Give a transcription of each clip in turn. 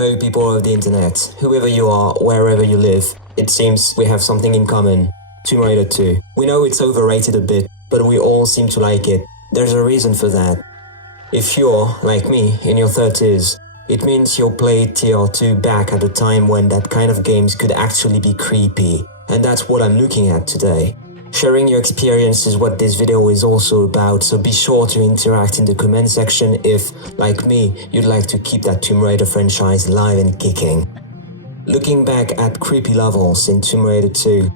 Hello people of the internet, whoever you are, wherever you live, it seems we have something in common. Tomb Raider 2. We know it's overrated a bit, but we all seem to like it. There's a reason for that. If you're, like me, in your 30s, it means you'll play TR2 back at a time when that kind of games could actually be creepy. And that's what I'm looking at today. Sharing your experience is what this video is also about, so be sure to interact in the comment section if, like me, you'd like to keep that Tomb Raider franchise alive and kicking. Looking back at creepy levels in Tomb Raider 2,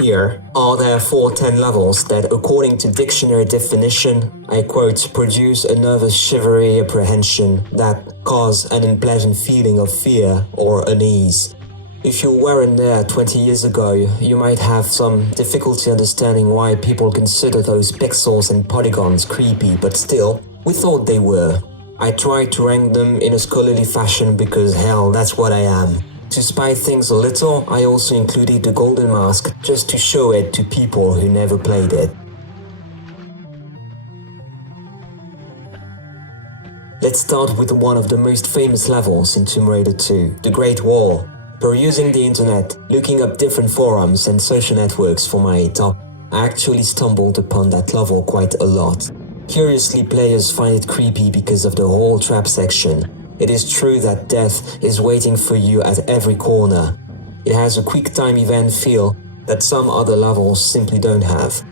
here are there 10 levels that, according to dictionary definition, I quote, produce a nervous shivery apprehension that cause an unpleasant feeling of fear or unease. If you weren't there 20 years ago, you might have some difficulty understanding why people consider those pixels and polygons creepy, but still, we thought they were. I tried to rank them in a scholarly fashion because hell, that's what I am. To spice things a little, I also included the golden mask just to show it to people who never played it. Let's start with one of the most famous levels in Tomb Raider 2, the Great Wall. Perusing the internet, looking up different forums and social networks for my top, I actually stumbled upon that level quite a lot. Curiously, players find it creepy because of the whole trap section. It is true that death is waiting for you at every corner. It has a quick time event feel that some other levels simply don't have.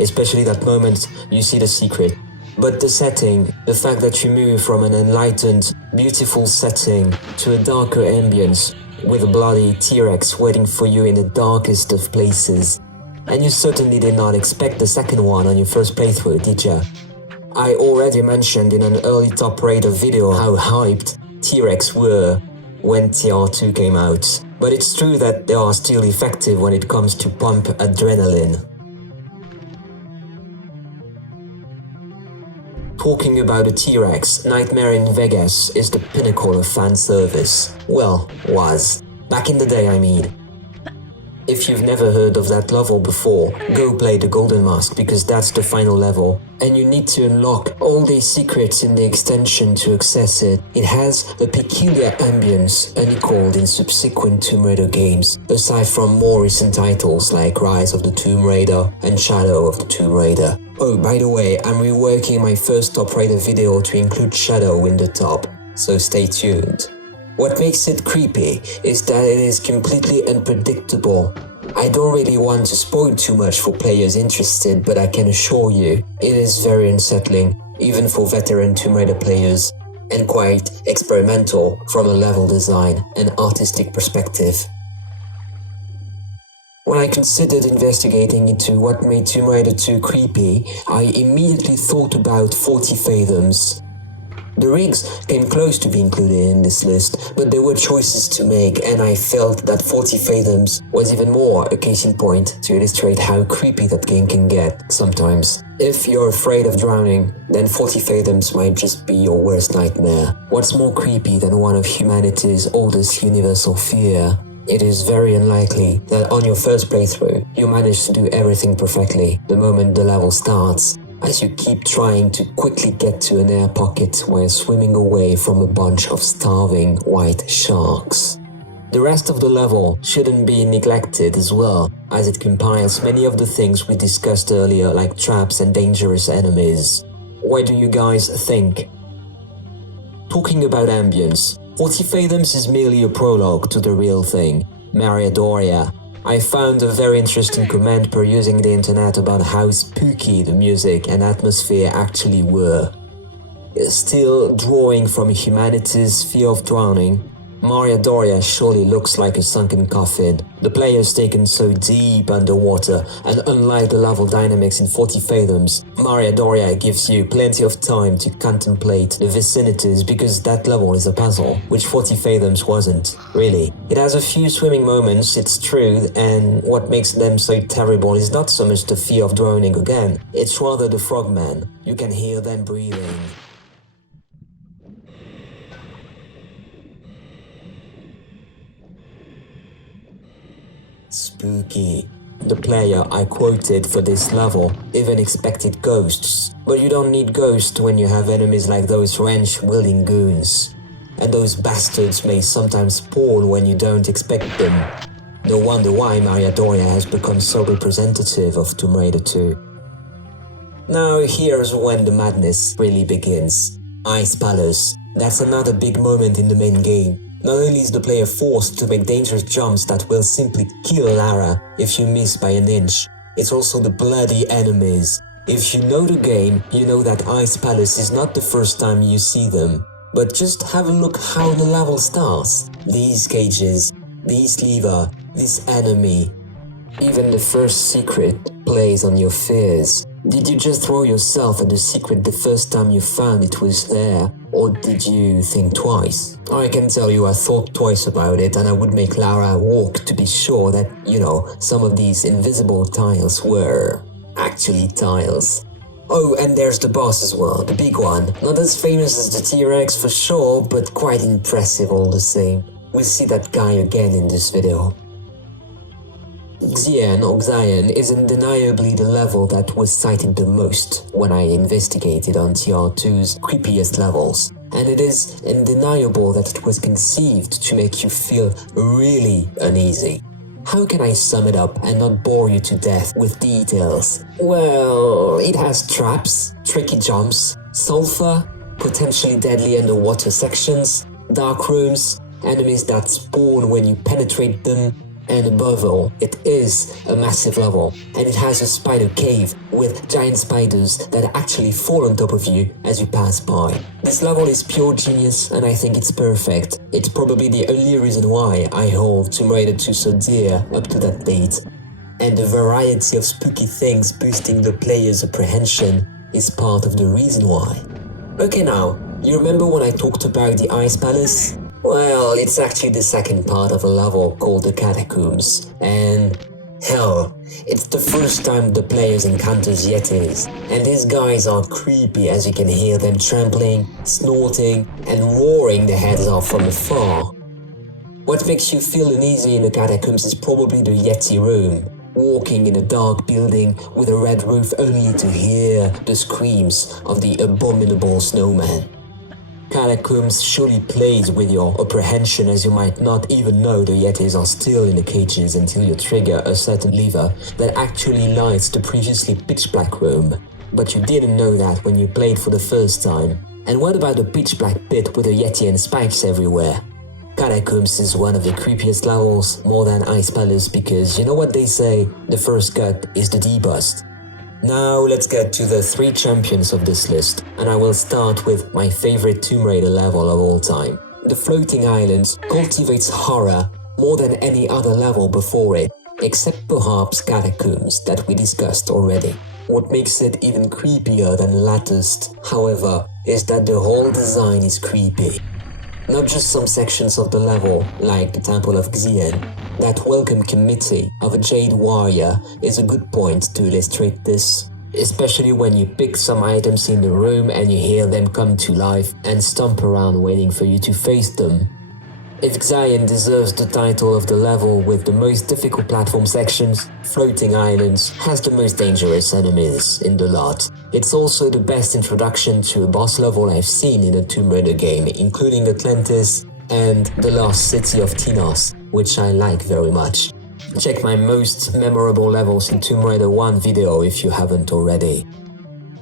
Especially that moment you see the secret. But the setting, the fact that you move from an enlightened, beautiful setting to a darker ambience with a bloody T-Rex waiting for you in the darkest of places. And you certainly did not expect the second one on your first playthrough, did ya? I already mentioned in an early Top Raider video how hyped T-Rex were when TR2 came out. But it's true that they are still effective when it comes to pump adrenaline. Talking about a T-Rex, Nightmare in Vegas is the pinnacle of fan service. Well, was. Back in the day, I mean. If you've never heard of that level before, go play the Golden Mask because that's the final level. And you need to unlock all these secrets in the extension to access it. It has a peculiar ambience unequaled in subsequent Tomb Raider games, aside from more recent titles like Rise of the Tomb Raider and Shadow of the Tomb Raider. Oh, by the way, I'm reworking my first Top Raider video to include Shadow in the top, so stay tuned. What makes it creepy is that it is completely unpredictable. I don't really want to spoil too much for players interested, but I can assure you, it is very unsettling, even for veteran Tomb Raider players, and quite experimental from a level design and artistic perspective. When I considered investigating into what made Tomb Raider 2 creepy, I immediately thought about 40 fathoms. The rigs came close to be included in this list, but there were choices to make, and I felt that 40 fathoms was even more a case in point to illustrate how creepy that game can get sometimes. If you're afraid of drowning, then 40 fathoms might just be your worst nightmare. What's more creepy than one of humanity's oldest universal fear? It is very unlikely that on your first playthrough, you manage to do everything perfectly the moment the level starts, as you keep trying to quickly get to an air pocket while swimming away from a bunch of starving white sharks. The rest of the level shouldn't be neglected as well, as it combines many of the things we discussed earlier like traps and dangerous enemies. What do you guys think? Talking about ambience, 40 Fathoms is merely a prologue to the real thing, Doria. I found a very interesting comment perusing the internet about how spooky the music and atmosphere actually were. Still drawing from humanity's fear of drowning, Doria surely looks like a sunken coffin. The player is taken so deep underwater, and unlike the level dynamics in 40 Fathoms, Doria gives you plenty of time to contemplate the vicinities because that level is a puzzle, which 40 Fathoms wasn't, really. It has a few swimming moments, it's true, and what makes them so terrible is not so much the fear of drowning again, it's rather the frogmen. You can hear them breathing. Spooky. The player I quoted for this level even expected ghosts, but you don't need ghosts when you have enemies like those wrench-wielding goons. and those bastards may sometimes spawn when you don't expect them. No wonder why Doria has become so representative of Tomb Raider 2. Now here's when the madness really begins. Ice Palace. That's another big moment in the main game. Not only is the player forced to make dangerous jumps that will simply kill Lara if you miss by an inch, it's also the bloody enemies. If you know the game, you know that Ice Palace is not the first time you see them. But just have a look how the level starts. These cages, this lever, this enemy. Even the first secret plays on your fears. Did you just throw yourself at the secret the first time you found it was there? Or did you think twice? I can tell you I thought twice about it, and I would make Lara walk to be sure that, some of these invisible tiles were actually tiles. Oh, and there's the boss as well, the big one. Not as famous as the T-Rex for sure, but quite impressive all the same. We'll see that guy again in this video. Sian or Sian is undeniably the level that was cited the most when I investigated on TR2's creepiest levels, and it is undeniable that it was conceived to make you feel really uneasy. How can I sum it up and not bore you to death with details? Well, it has traps, tricky jumps, sulfur, potentially deadly underwater sections, dark rooms, enemies that spawn when you penetrate them, and above all, it is a massive level, and it has a spider cave with giant spiders that actually fall on top of you as you pass by. This level is pure genius, and I think it's perfect. It's probably the only reason why I hold Tomb Raider 2 so dear up to that date. And the variety of spooky things boosting the player's apprehension is part of the reason why. Okay now, you remember when I talked about the Ice Palace? Well, it's actually the second part of a level called the Catacombs, and hell, it's the first time the players encounters Yetis, and these guys are creepy as you can hear them trampling, snorting, and roaring their heads off from afar. What makes you feel uneasy in the Catacombs is probably the Yeti room, walking in a dark building with a red roof only to hear the screams of the abominable snowman. Catacombs surely plays with your apprehension, as you might not even know the Yetis are still in the cages until you trigger a certain lever that actually lights the previously pitch black room. But you didn't know that when you played for the first time. And what about the pitch black pit with a Yeti and spikes everywhere? Catacombs is one of the creepiest levels, more than Ice Palace, because you know what they say, the first cut is the debust. Now let's get to the 3 champions of this list, and I will start with my favorite Tomb Raider level of all time. The Floating Islands cultivates horror more than any other level before it, except perhaps Catacombs that we discussed already. What makes it even creepier than Latticed, however, is that the whole design is creepy. Not just some sections of the level, like the Temple of Sian. That welcome committee of a Jade Warrior is a good point to illustrate this, especially when you pick some items in the room and you hear them come to life and stomp around waiting for you to face them. If Sian deserves the title of the level with the most difficult platform sections, Floating Islands has the most dangerous enemies in the lot. It's also the best introduction to a boss level I've seen in a Tomb Raider game, including Atlantis and the lost city of Tinos, which I like very much. Check my most memorable levels in Tomb Raider 1 video if you haven't already.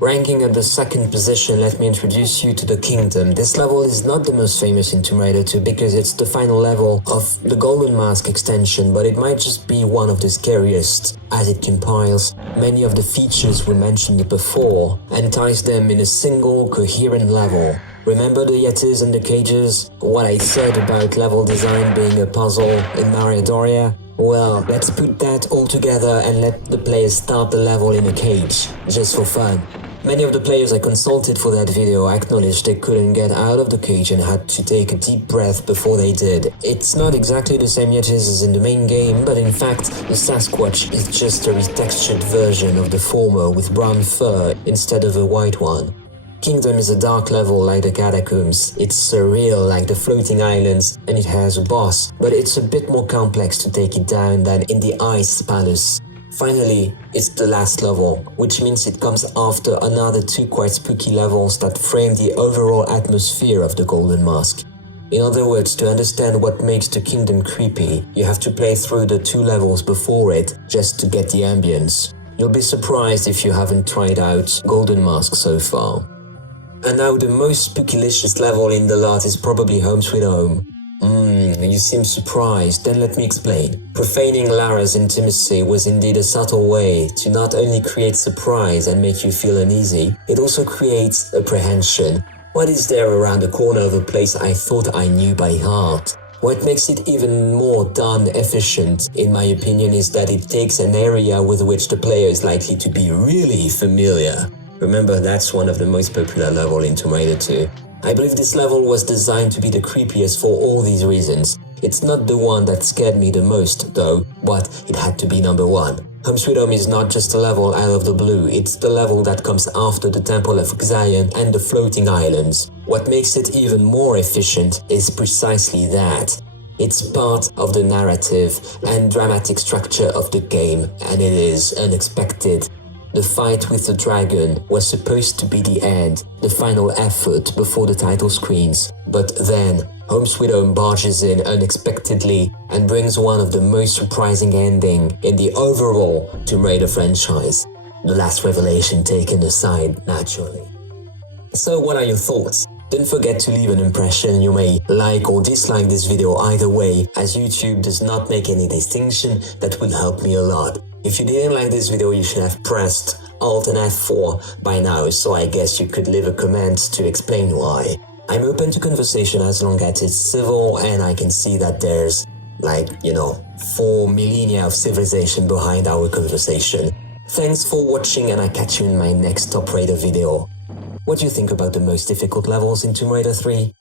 Ranking at the second position, let me introduce you to the Kingdom. This level is not the most famous in Tomb Raider 2 because it's the final level of the Golden Mask extension, but it might just be one of the scariest, as it compiles many of the features we mentioned before and ties them in a single coherent level. Remember the Yetis and the cages? What I said about level design being a puzzle in Doria? Well, let's put that all together and let the players start the level in a cage, just for fun. Many of the players I consulted for that video acknowledged they couldn't get out of the cage and had to take a deep breath before they did. It's not exactly the same Yetis as in the main game, but in fact, the Sasquatch is just a retextured version of the former with brown fur instead of a white one. Kingdom is a dark level like the Catacombs, it's surreal like the Floating Islands, and it has a boss, but it's a bit more complex to take it down than in the Ice Palace. Finally, it's the last level, which means it comes after another 2 quite spooky levels that frame the overall atmosphere of the Golden Mask. In other words, to understand what makes the kingdom creepy, you have to play through the 2 levels before it just to get the ambience. You'll be surprised if you haven't tried out Golden Mask so far. And now the most spookylicious level in the lot is probably Home Sweet Home. You seem surprised, then let me explain. Profaning Lara's intimacy was indeed a subtle way to not only create surprise and make you feel uneasy, it also creates apprehension. What is there around the corner of a place I thought I knew by heart? What makes it even more darn efficient, in my opinion, is that it takes an area with which the player is likely to be really familiar. Remember, that's one of the most popular levels in Tomb Raider 2. I believe this level was designed to be the creepiest for all these reasons. It's not the one that scared me the most, though, but it had to be number 1. Home Sweet Home is not just a level out of the blue, it's the level that comes after the Temple of Xian and the floating islands. What makes it even more efficient is precisely that. It's part of the narrative and dramatic structure of the game, and it is unexpected. The fight with the dragon was supposed to be the end, the final effort before the title screens. But then, Home Sweet Home barges in unexpectedly and brings one of the most surprising endings in the overall Tomb Raider franchise. The last revelation taken aside, naturally. So what are your thoughts? Don't forget to leave an impression. You may like or dislike this video either way, as YouTube does not make any distinction. That would help me a lot. If you didn't like this video, you should have pressed Alt and F4 by now, so I guess you could leave a comment to explain why. I'm open to conversation as long as it's civil and I can see that there's, 4 millennia of civilization behind our conversation. Thanks for watching and I catch you in my next Top Raider video. What do you think about the most difficult levels in Tomb Raider 3?